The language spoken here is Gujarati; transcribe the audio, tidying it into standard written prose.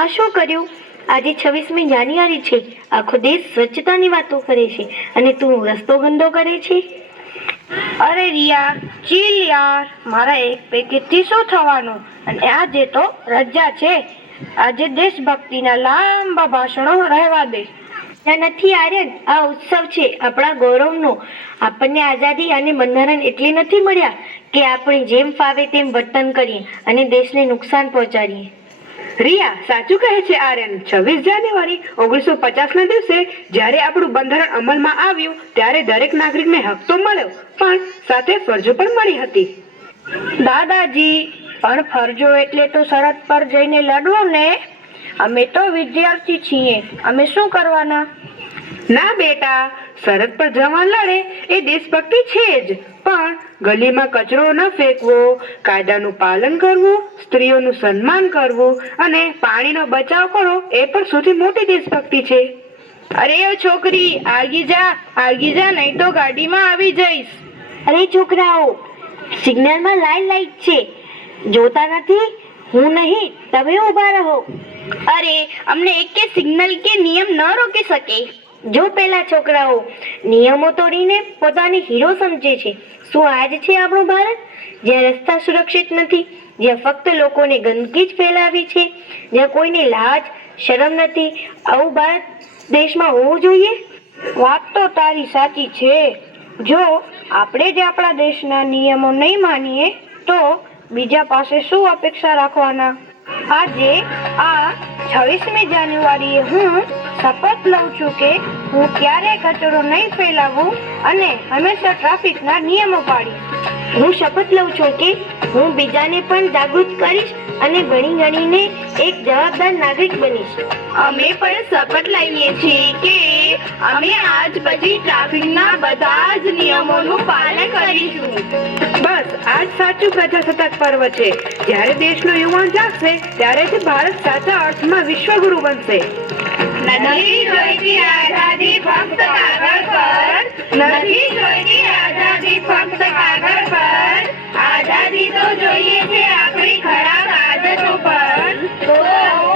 આ શું કર્યું? આજે 26મી જાન્યુઆરી છે. આખો દેશ સ્વચ્છતાની વાતો કરે છે અને તું રસ્તો ગંદો કરે છે. અરે રિયા, ચીલ યાર. મારા એક પેકેટથી શું થવાનું? અને આજે તો રજા છે. આજે દેશભક્તિના લાંબા ભાષણો રહેવા દે. નથી આર્યન, આ ઉત્સવ છે આપણા ગૌરવનો. આપણને આઝાદી અને બંધારણ એટલે નથી મળ્યા કે આપણે જેમ ફાવે તેમ વર્તન કરીએ અને દેશને નુકસાન પહોંચાડીએ. રિયા સાચું કહે છે આર્યન. 26 જાન્યુઆરી 1950 ના દિવસે જ્યારે આપણું બંધારણ અમલમાં આવ્યું ત્યારે દરેક નાગરિકને હક તો મળ્યો, પણ સાથે ફરજો પણ મળી હતી. દાદાજી, પણ ફરજો એટલે તો સરહદ પર જઈને લડવું ને. અમે તો વિદ્યાર્થી છીએ, અમે શું કરવાના? ના બેટા, સરહદ પર જવાન લડે એ દેશભક્તિ છે જ, પણ ગલીમાં કચરો ન ફેંકવો, કાયદાનું પાલન કરવું, સ્ત્રીઓનું સન્માન કરવું અને પાણીનો બચાવ કરો એ પણ સૌથી મોટી દેશભક્તિ છે. અરે છોકરી, આગી જા નહીં તો ગાડીમાં આવી જઈશ. અરે છોકરાઓ, સિગ્નલમાં લાઈટ છે, જોતા નથી? હું નહીં, તમે ઊભા રહો. અરે અમને એક સિગ્નલ કે નિયમ ન રોકી શકે. જો પેલા છોકરાઓ નિયમો તોડીને પોતાની હીરો સમજે છે. શું આજ છે આપણું ભારત, જ્યાં રસ્તા સુરક્ષિત નથી, જ્યાં ફક્ત લોકોને ગંદકી જ ફેલાવી છે, જ્યાં કોઈને લાજ શરમ નથી? આવું ભારત દેશમાં હોવું જોઈએ. વાત તો તારી સાચી છે. જો આપણે જ આપણા દેશના નિયમો નહીં માનીએ તો બીજા પાસે શું અપેક્ષા રાખવાના? આજે આ 26મી જાન્યુઆરીએ હું શપથ લઉં છું કે હું ક્યારેય કચરો નહીં ફેલાવું અને હંમેશા ટ્રાફિકના નિયમો પાડીશ. હું શપથ લઉં છું કે હું બીજાને પણ જાગૃત કરીશ અને ભણી ગણીને એક જવાબદાર નાગરિક બનીશ. અમે પણ શપથ લઈએ છીએ કે અમે આજ પછી ટ્રાફિકના બધા જ નિયમોનું પાલન કરીશું. બસ આ જ સાચું પ્રજાસત્તાક પર્વ છે. જ્યારે દેશનો યુવાન જાગશે ત્યારે જ ભારત સાચા અર્થમાં વિશ્વગુરુ બનશે. નથી જોઈતી આઝાદી ફક્ત કાગળ પર, નથી જોઈતી આઝાદી ફક્ત કાગળ પર, આઝાદી તો જોઈએ છે આપણી ખરાબ આદતો પર.